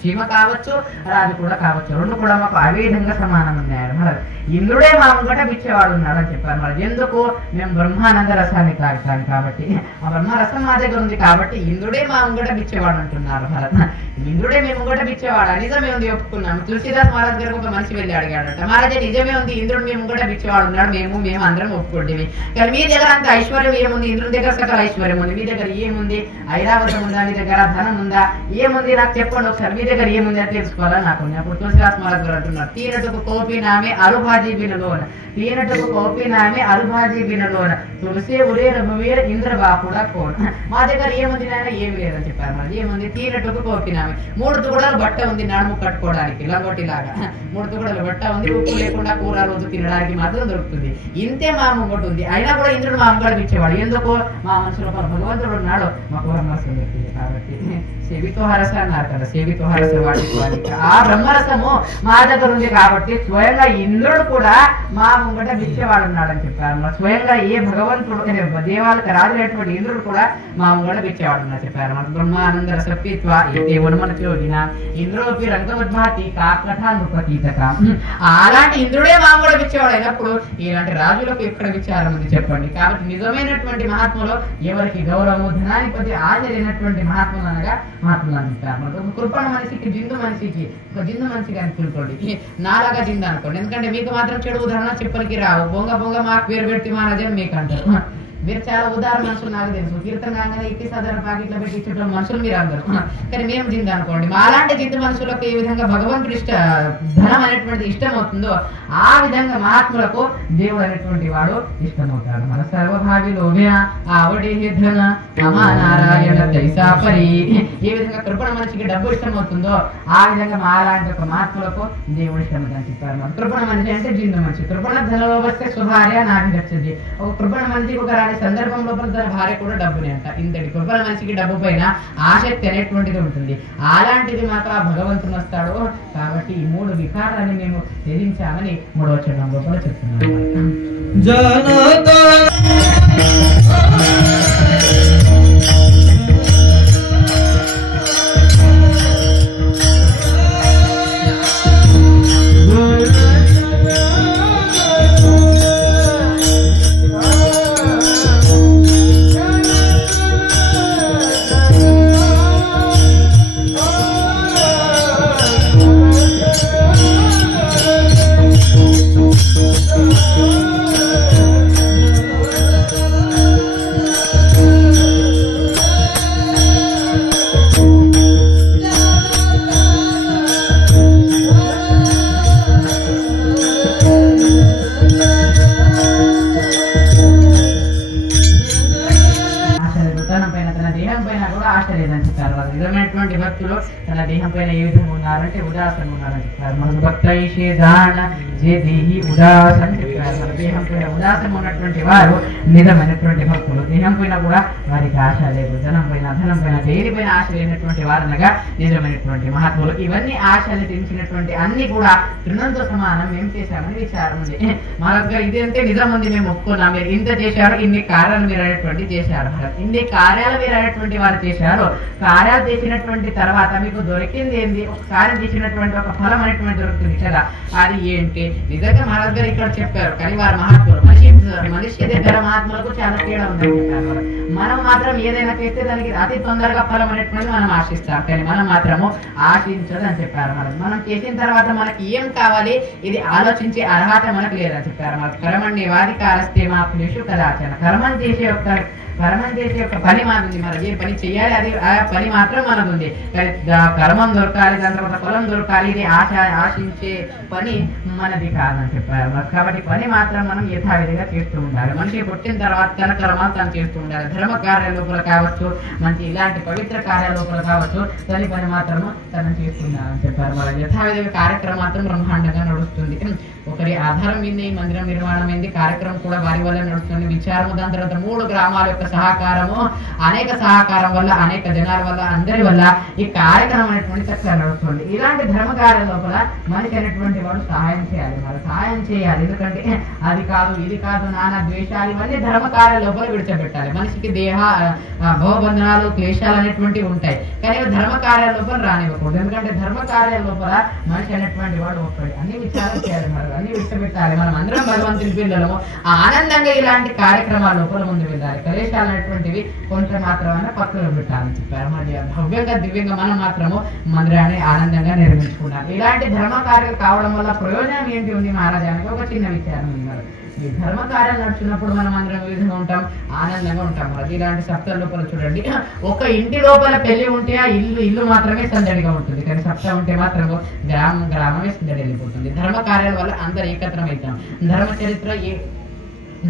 చీమ కావచ్చు రాజు కూడా కావచ్చు, రెండు కూడా మాకు అదే విధంగా సమానం ఉన్నాడు. మరి ఇంద్రుడే మా ముంగట బిచ్చేవాడు ఉన్నాడు అని చెప్పారు. మరి ఎందుకు మేము బ్రహ్మానంద రసాన్ని తాగుతాం కాబట్టి, ఆ బ్రహ్మరసం మా దగ్గర ఉంది కాబట్టి ఇంద్రుడే మా ముంగట బిచ్చేవాడు అంటున్నారు. ఇంద్రుడే మేము ముంగట బిచ్చేవాడు నిజమే ఉంది ఒప్పుకున్నాము. తులసిదాస్ మహారాజ్ గారికి ఒక మనిషి వెళ్ళి అడిగాడట, మహారాజా నిజమే ఉంది ఇంద్రుడు మేము ముంగట బిచ్చేవాడు ఉన్నాడు, మేము అందరం ఒప్పుకుంటేవి, కానీ మీ దగ్గర అంత ఐశ్వర్యం ఏముంది, ఇంద్రుడి దగ్గర సకల ఐశ్వర్యం ఉంది, మీ దగ్గర ఏముంది, ఐరావతం ఉందా, మీ దగ్గర ధనం ఉందా, ఏముంది నాకు చెప్పండి ఒకసారి, మీ దగ్గర ఏముంది అని తెలుసుకోవాలని నాకు ఉంది. అప్పుడు తులసిదాస్ మహారాజ్ గారు అంటున్నారు, తీనటుకు కోపి నామే అరుభాజీ బినలోన, తీనటుకు కోపి నామే అరుభాజీ బినలోన, తులసి ఉరే రఘువీర ఇంద్ర బాపుడా కోన. మా దగ్గర ఏముంది నాయన, ఏమి లేదని చెప్పారు. మరి ఏముంది, తీనటుకు కోపి నామే, 3 తుగుడలు బట్ట ఉంది నడుము కట్టుకోవడానికి లంగోటిలాగా, 3 తుగుడలు బట్ట ఉంది, ఉప్పు లేకుండా కూర రోజు తినడానికి మాత్రం దొరుకుతుంది, ఇంతే మా ముంగట ఉంది. అయినా కూడా ఇంద్రుడు మా ముంగట ఇచ్చేవాడు, ఎందుకు మా మనసులో భగవంతుడు ఉన్నాడు మా బ్రహ్మరసం కాబట్టి. సేవితో హరస అన్నారు కదా, సేవితో హరస వాటి ఆ బ్రహ్మరసము మా దగ్గర ఉంది కాబట్టి స్వయంగా ఇంద్రుడు కూడా మా ముంగట బిచ్చేవాడు ఉన్నాడు అని చెప్పారు. స్వయంగా ఏ భగవంతుడు దేవాలకు రాజులైనటువంటి ఇంద్రుడు కూడా మా ముంగట బిచ్చేవాడు ఉన్నా చెప్పారు. మన బ్రహ్మానంద రసత్వ మన చోదిన ఇంద్రోపి రంగమద్భాతి కాకఠ నృపతీతక, అలాంటి ఇంద్రుడే మా ముంగట బిచ్చేవాడు అయినప్పుడు ఇలాంటి రాజులకు ఎక్కడ విచారం ఉంది చెప్పండి. కాబట్టి నిజమైనటువంటి మహాత్ములు ఎవరికి గౌరవము ధనాధిపతి ఆచరైనటువంటి మహాత్ములు అనగా మహాత్ములు అంటారు. కృపణ మనిషికి జిందు మనిషికి ఒక జిందు మనిషికి అనుకోండి, నాలాగా జిందు అనుకోండి, ఎందుకంటే మీకు మాత్రం చెడు ఉదాహరణ చెప్పరికి రావు, బొంగ మాకు పేరు పెట్టి మానజని మీకు అంటారు. మీరు చాలా ఉదాహరణ మనుషులు నాకు తెలుసు, కీర్తన కాగానే ఇట్టి సాధారణ పాకెట్లో పెట్టి ఇచ్చేటువంటి మనుషులు మీరు అందరూ, కానీ మేము జింద అనుకోండి. అలాంటి జిందు మనుషులకు ఏ విధంగా భగవంతుడు ధనం అనేటువంటి ఇష్టం అవుతుందో ఆ విధంగా మహాత్ములకు దేవుడు అనేటువంటి వాడు ఇష్టమవుతాడు. మన సర్వభావి లోభ్య ఆవడి ధన నారాయణ దైసాపరి, ఏ విధంగా కృపణ మనిషికి డబ్బు ఇష్టం అవుతుందో ఆ విధంగా మాలాంటి ఒక మహాత్ములకు దేవుడు ఇష్టం అవుతాడని చెప్పారు. మన కృపణ మనిషి అంటే జిందు మనిషి, కృపణ ధనలో వస్తే సుభార్య నాకు నచ్చింది. ఒక కృపణ మనిషికి ఒక సందర్భంలో తన భార్య కూడా డబ్బుని అంట. ఇంతటి కృపణ మనిషికి డబ్బు పైన ఆసక్తి అనేటువంటిది ఉంటుంది, అలాంటిది మాత్రం ఆ భగవంతుని వస్తాడు. కాబట్టి ఈ 3 వికారాన్ని మేము త్యజించామని 3వ చరణం లోపల చెప్తున్నాము. నిజమైనటువంటి భక్తులు తన దేహం పైన ఏ విధంగా ఉన్నారంటే ఉదాసంగా ఉన్నారని చెప్పారు. మనకు ఉదాసం చెప్పారు. మన దేహం పైన ఉదాసం ఉన్నటువంటి వారు నిజమైనటువంటి భక్తులు. దేహం పైన కూడా వారికి ఆశ లేదు, ధనం పైన దేనిపైన ఆశ లేనటువంటి వారు అనగా నిజమైనటువంటి మహాత్ములు. ఇవన్నీ ఆశలు తెంచినటువంటి అన్ని కూడా తృణంతో సమానం మేము చేశామని విచారం ఉంది. మా దగ్గర ఇదంటే నిజం ఉంది, మేము ఒప్పుకున్నాం. మీరు ఇంత చేశారు, ఇన్ని కార్యాలు మీరు అనేటువంటి చేశారు, ఇన్ని కార్యాలు మీరు అనేటువంటి వారు చేశారు చేశారు. కార్యాలు చేసినటువంటి తర్వాత మీకు దొరికింది ఏంది? ఒక కార్యం చేసినటువంటి ఒక ఫలం అనేటువంటి దొరుకుతుంది కదా, అది ఏంటి? నిజంగా మహారాజ్ గారు ఇక్కడ చెప్పారు, కానీ వారు మహాత్ములు. మనిషి దగ్గర మహాత్ములకు చాలా తేడా ఉందని చెప్పారు. మనం మాత్రం ఏదైనా చేస్తే దానికి అతి తొందరగా ఫలం అనేటువంటిది మనం ఆశిస్తాం, కానీ మనం మాత్రము ఆశించదు అని చెప్పారు మహారాజ్. మనం చేసిన తర్వాత మనకి ఏం కావాలి ఇది ఆలోచించే అర్హత మనకు లేదని చెప్పారు మహారాజ్. కర్మణ్యేవాధికారస్తే మా ఫలేషు కదాచన. కర్మం చేసే యొక్క పని మాది, మరి ఏ పని చేయాలి అది ఆ పని మాత్రం మనది ఉంది. కర్మం దొరకాలి, దాని తర్వాత ఫలం దొరకాలి, ఇది ఆశించే పని మనది కాదని చెప్పారు. కాబట్టి పని మాత్రం మనం యథావిధిగా చేస్తూ ఉండాలి. మనిషి పుట్టిన తర్వాత తన కర్మాలు తను చేస్తూ ఉండాలి. ధర్మ కార్యాల లోపల కావచ్చు, మంచి ఇలాంటి పవిత్ర కార్యాల లోపల కావచ్చు, తల్లి పని మాత్రము తను చేస్తుండాలని చెప్పారు. మన యథావిధిగా కార్యక్రమం మాత్రం బ్రహ్మాండంగా నడుస్తుంది. ఒకరి ఆధారం మీద ఈ మందిరం నిర్మాణం అయింది, కార్యక్రమం కూడా వారి వల్ల నడుస్తుంది. విచారము, దాని తర్వాత 3 గ్రామాల యొక్క సహకారము, అనేక సహకారం వల్ల, అనేక జనాల వల్ల, అందరి వల్ల ఈ కార్యక్రమం అనేటువంటి చక్కగా నడుస్తుంది. ఇలాంటి ధర్మ కార్యం లోపల మనిషి అనేటువంటి వాడు సహాయం చేయాలి, మరి సహాయం చేయాలి. ఎందుకంటే అది కాదు ఇది కాదు నానా ద్వేషాలు ఇవన్నీ ధర్మ కార్యాల లోపల విడిచిపెట్టాలి. మనిషికి భవబంధనాలు క్లేశాలు అనేటువంటివి ఉంటాయి, కానీ ధర్మ కార్యాల లోపల రానివ్వకూడదు. ఎందుకంటే ధర్మ కార్యాల లోపల మనిషి అనేటువంటి వాడు ఒక్కడి అన్ని విచారం చేయాలి, మరి అన్ని విడిచిపెట్టాలి. మనం అందరం భగవంతుని పిల్లలము, ఆనందంగా ఇలాంటి కార్యక్రమాల లోపల ముందు వెళ్ళాలి. క్లేశాలు అనేటువంటివి కొంచెం మాత్రమే పక్కన పెట్టాలని చెప్పారు. మరి భవ్యంగా దివ్యంగా మనం మాత్రము మందిరాన్ని ఆనందంగా నిర్మించుకున్నాం. ఇలాంటి ధర్మ కార్యాలు కావడం వల్ల ప్రయోజనం ఏంటి ఉంది మహారాజానికి ఒక చిన్న విచారం ఉన్నారు. ఈ ధర్మ కార్యాలు నడుచున్నప్పుడు మనం అందరం ఏ విధంగా ఉంటాం? ఆనందంగా ఉంటాం. అది ఇలాంటి సప్తాల లోపల చూడండి, ఒక ఇంటి లోపల పెళ్లి ఉంటే ఆ ఇల్లు మాత్రమే సందడిగా ఉంటుంది, కానీ సప్తా ఉంటే మాత్రం గ్రామమే సందడి వెళ్ళిపోతుంది. ధర్మ కార్యాల వల్ల అందరు ఏకత్రం అవుతాం.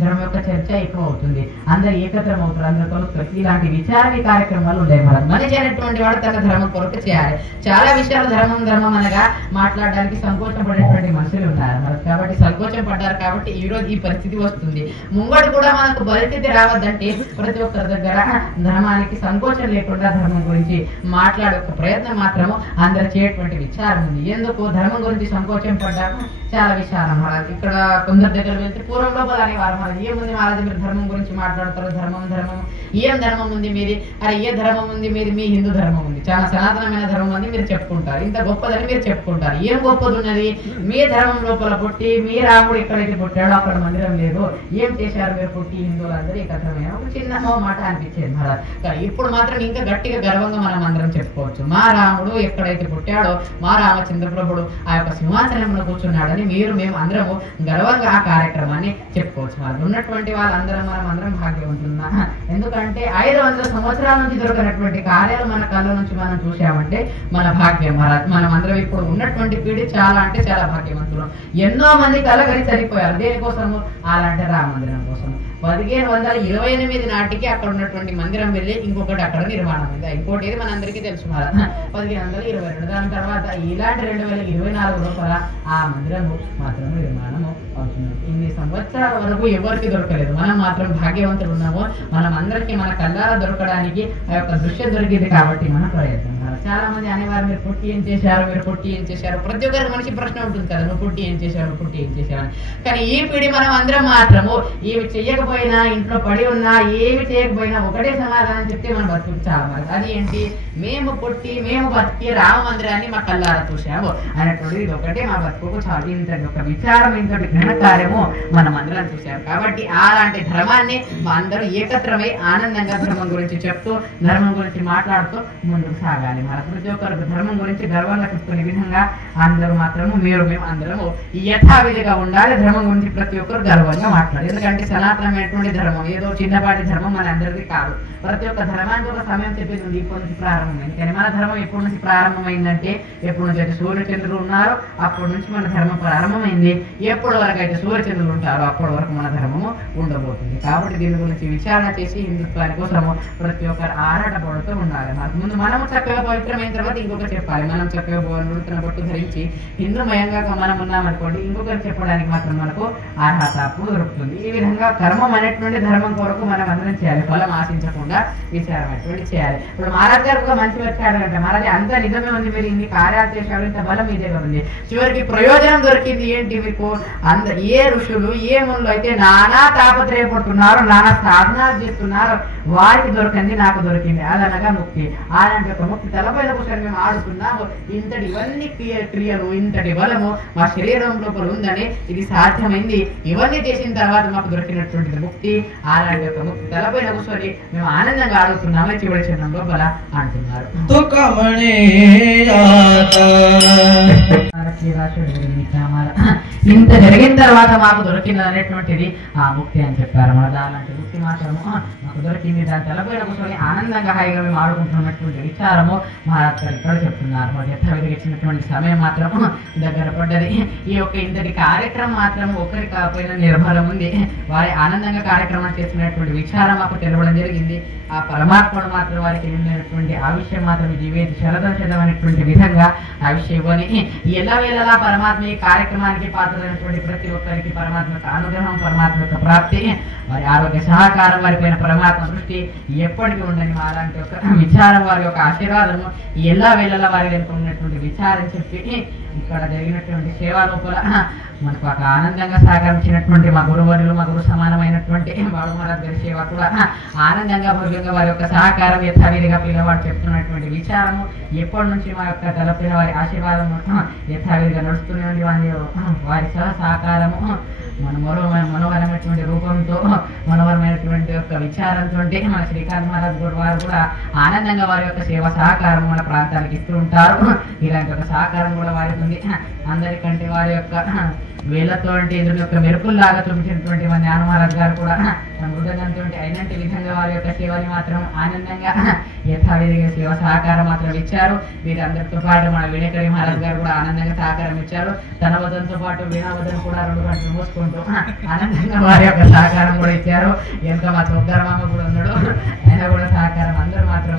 ధర్మం యొక్క చర్చ ఎక్కువ అవుతుంది, అందరు ఏకత్రం అవుతారు, అందరు కలుస్తారు. ఇలాంటి విచారణ కార్యక్రమాలు ఉండే మనిషి అనేటువంటి వాడు తన ధర్మం కొరకు చేయాలి. చాలా విషయాలు ధర్మం అనగా మాట్లాడడానికి సంకోచం పడేటువంటి మనుషులు ఉన్నారు. కాబట్టి సంకోచం పడ్డారు కాబట్టి ఈ రోజు ఈ పరిస్థితి వస్తుంది. ముంగడు కూడా మనకు పరిస్థితి రావద్దంటే ప్రతి ఒక్కరి దగ్గర ధర్మానికి సంకోచం లేకుండా ధర్మం గురించి మాట్లాడే ప్రయత్నం మాత్రము అందరు చేయటువంటి విచారం ఉంది. ఎందుకు ధర్మం గురించి సంకోచం పడ్డారు? చాలా విషయాలు మహారాజ్. ఇక్కడ కొందరి దగ్గర వెళ్తే పూర్వం లోపల అనేవారు, ఏముంది మహారాజు మీరు ధర్మం గురించి మాట్లాడతారు, ధర్మం ఏం ధర్మం ఉంది మీది? అరే ఏ ధర్మం ఉంది మీది? మీ హిందూ ధర్మం ఉంది, చాలా సనాతనమైన ధర్మం అని మీరు చెప్పుకుంటారు, ఇంత గొప్పదని మీరు చెప్పుకుంటారు. ఏం గొప్పది ఉన్నది? మీ ధర్మం లోపల పుట్టి మీ రాముడు ఎక్కడైతే పుట్టాడో అక్కడ మందిరం లేదు, ఏం చేశారు మీరు పుట్టి హిందువులందరూ ఏకత్రమైన ఒక చిన్న మాట అనిపించేది మహారాజ్. కానీ ఇప్పుడు మాత్రం ఇంకా గట్టిగా గర్వంగా మనం అందరం చెప్పుకోవచ్చు, మా రాముడు ఎక్కడైతే పుట్టాడో మా రామచంద్ర ప్రభుడు ఆ యొక్క సింహాసనంలో కూర్చున్నాడని మేము అందరము గర్వంగా ఆ కార్యక్రమాన్ని చెప్పుకోవచ్చు. వాళ్ళు ఉన్నటువంటి వాళ్ళందరం మనం అందరం భాగ్యవంతున్నా. ఎందుకంటే 500 సంవత్సరాల నుంచి దొరకనటువంటి కార్యాలు మన కళ్ళ నుంచి మనం చూసామంటే మన భాగ్యం మహారాజ్. మనం అందరం ఇప్పుడు ఉన్నటువంటి పీడి చాలా అంటే చాలా భాగ్యవంతులు. ఎన్నో మంది కలగని సరిపోయారు. దేనికోసము? అలాంటి రామ మందిరం కోసం. 1528 నాటికి అక్కడ ఉన్నటువంటి మందిరం వెళ్ళి ఇంకొకటి అక్కడ నిర్మాణం అయింది. ఇంకోటి ఏది మనందరికీ తెలుసు మహారాజ్, 1522. దాని తర్వాత ఇలాంటి 2024 లోపల ఆ మందిరము మాత్రం నిర్మాణము అవుతుంది. ఇన్ని సంవత్సరాల వరకు ఎవరికి దొరకలేదు, మనం మాత్రం భాగ్యవంతులు ఉన్నాము. మనం అందరికీ మన కళ్ళారా దొరకడానికి ఆ యొక్క దృశ్యం దొరికింది కాబట్టి మన ప్రయత్నం. చాలా మంది అనేవారు మీరు పుట్టి ఏం చేశారు, మీరు పుట్టి ఏం చేశారు. ప్రతి ఒక్కరికి మనిషి ప్రశ్న ఉంటుంది కదా, నువ్వు పుట్టి ఏం చేశావు, నువ్వు పుట్టి ఏం చేశావు అని. కానీ ఈ పీడి మనం అందరం మాత్రము ఏమి చెయ్యకపోయినా, ఇంట్లో పడి ఉన్నా, ఏమి చేయకపోయినా ఒకటే సమాధానం చెప్తే మనం బతుకు చాలా మరి. అది ఏంటి? మేము పుట్టి మేము బతికి రామ మందిరాన్ని మా కళ్ళారా చూసాము అనేటువంటిది ఇది ఒకటే మా బతుకు చాలా. ఇంతటి ఒక విచారం, ఇంతటి ఘన కార్యము మనం అందరం చూసాము. కాబట్టి అలాంటి ధర్మాన్ని మా అందరూ ఏకత్రమై ఆనందంగా ధర్మం గురించి చెప్తూ ధర్మం గురించి మాట్లాడుతూ ముందుకు సాగాలి. మన ప్రతి ఒక్కరికి ధర్మం గురించి గర్వంగా చెప్పుకునే విధంగా అందరూ మాత్రము మేము అందరము యథావిధిగా ఉండాలి. ధర్మం గురించి ప్రతి ఒక్కరు గర్వంగా మాట్లాడాలి. ఎందుకంటే సనాతనమైనటువంటి ధర్మం ఏదో చిన్నపాటి ధర్మం మన అందరికీ కాదు. ప్రతి ఒక్క ధర్మానికి ఒక సమయం చెప్పేది ఉంది, ఇప్పటి నుంచి ప్రారంభమైంది. కానీ మన ధర్మం ఎప్పటి నుంచి ప్రారంభమైందంటే ఎప్పటి నుంచి అయితే సూర్యచంద్రులు ఉన్నారో అప్పటి నుంచి మన ధర్మం ప్రారంభమైంది. ఎప్పటి వరకు అయితే సూర్యచంద్రులు ఉంటారో అప్పటి వరకు మన ధర్మము ఉండబోతుంది. కాబట్టి దీని గురించి విచారణ చేసి హిందుత్వాని కోసము ప్రతి ఒక్కరు ఆరాటపడుతూ ఉండాలి. ముందు మనము చక్కగా పవిత్రమైన తర్వాత ఇంకొకరు చెప్పాలి. మనం చక్కగా నూతన బొట్టు ధరించి హిందూమయంగా మనం ఉన్నామనుకోండి, ఇంకొకరు చెప్పడానికి మాత్రం మనకు అర్హత దొరుకుతుంది. ఈ విధంగా కర్మం అనేటువంటి ధర్మం కొరకు మనం అందరం చేయాలి, ఫలం ఆశించకుండా విచారం అటువంటి చేయాలి. ఇప్పుడు మహారాజ్ గారు ఒక మంచి వచ్చాడు అంటే, మహారాజ్ అంత నిజమే ఉంది, మీరు ఇన్ని కార్యాలు చేశారు, ఇంత బలం మీదే ఉంది, చివరికి ప్రయోజనం దొరికింది ఏంటి మీకు? ఏ ఋషులు ఏ మునులు అయితే నానా తాపత్రయపడుతున్నారు, నానా సాధనాలు చేస్తున్నారు, వారికి దొరికింది నాకు దొరికింది, అదనగా ముక్తి. అలాంటి ఒక ముక్తి తలపైన కూర్చొని మేము ఆడుతున్నాము, ఇంతటి ఇవన్నీ క్రియలు ఇంతటి బలము మా శరీరం లోపల ఉందని, ఇది సాధ్యమైంది, ఇవన్నీ చేసిన తర్వాత మాకు దొరికినటువంటిది ముక్తి. అలాంటి ఒక ముక్తి తలపైన కూర్చొని మేము ఆనందంగా ఆడుతున్నాము చివరి చిన్నం లోపల అంటున్నారు. ఇంత జరిగిన తర్వాత మాకు దొరికింది అనేటువంటిది ఆ ముక్తి అని చెప్పారు. అలాంటి ముక్తి మాత్రము మాకు దొరికింది, దాని తలపైన కూర్చొని ఆనందంగా హాయిగా మేము ఆడుకుంటున్నటువంటి విచారము మహారాజ్ గారు ఇక్కడ చెప్తున్నారు. మరి యథావిధిగా ఇచ్చినటువంటి సమయం మాత్రము దగ్గర పడ్డది. ఈ యొక్క ఇంతటి కార్యక్రమం మాత్రం ఒకరి కాకపోయినా నిర్భరం ఉంది, వారి ఆనందంగా కార్యక్రమం చేస్తున్నటువంటి విచారం మాకు తెలవడం జరిగింది. ఆ పరమాత్ముడు మాత్రం వారికి నిండినటువంటి ఆ విషయం మాత్రం జీవేది శరదం అనేటువంటి విధంగా ఆ విషయం ఎలా వేళలా పరమాత్మ ఈ కార్యక్రమానికి పాత్రైనటువంటి ప్రతి ఒక్కరికి పరమాత్మ యొక్క అనుగ్రహం, పరమాత్మ యొక్క ప్రాప్తి, వారి ఆరోగ్య సహకారం, వారిపైన పరమాత్మ దృష్టి ఎప్పటికీ ఉండని అలాంటి ఒక విచారం, వారి యొక్క ఆశీర్వాదము ఎలా వేళలా వారి వెనుక ఉన్నటువంటి విచారం చెప్పి ఇక్కడ జరిగినటువంటి సేవా లోపల మనకు ఒక ఆనందంగా సహకరించినటువంటి మా గురువర్యులు, మా గురు సమానమైనటువంటి బాబు మహారాజ్ గారి సేవ కూడా ఆనందంగా భవ్యంగా వారి యొక్క సహకారం యథావిధిగా పిల్లవాడు చెప్తున్నటువంటి విచారము ఎప్పటి నుంచి మా యొక్క తలపిన వారి ఆశీర్వాదం యథావిధిగా నడుస్తూనే ఉంది. వారి సహకారము మనోహరమైనటువంటి రూపంతో, మనోహరమైనటువంటి యొక్క విచారంతో మన శ్రీకాంత్ మహారాజ్ వారు కూడా ఆనందంగా వారి యొక్క సేవ సహకారం మన ప్రాంతానికి ఇస్తూ ఉంటారు. ఇలాంటి ఒక సహకారం కూడా వారికి ఉంది. అందరికంటే వారి యొక్క వేళ్లతో ఎదురు యొక్క మెరుపుల్లాగా చూపించినటువంటి మన జ్ఞాన మహారాజ్ గారు కూడా మృదంగంతో అయినట్టు విధంగా వారి యొక్క సేవని మాత్రం ఆనందంగా యథావిధిగా సేవ సహకారం మాత్రం ఇచ్చారు. వీరందరితో పాటు మన వినయకరి మహారాజ్ గారు కూడా ఆనందంగా సహకారం ఇచ్చారు. తన వదంతో పాటు వీణావదను కూడా 2 గంటలు మూసుకుంటూ ఆనందంగా వారి యొక్క సహకారం కూడా ఇచ్చారు. ఇంకా మా సుబ్బరమామ కూడా ఉన్నాడు, ఆయన కూడా సహకారం, అందరూ మాత్రం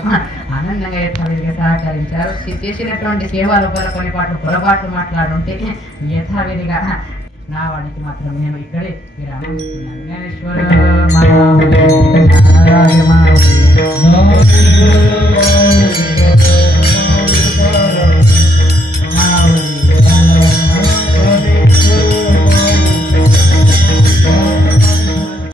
ఆనందంగా యథావిధిగా సహకరించారు. చేసినటువంటి సేవా లోపల కొన్ని పొరపాట్లు మాట్లాడుంటే యథావిధిగా నా వాడికి మాత్రం నేను ఇక్కడే విరామిస్తున్నాను.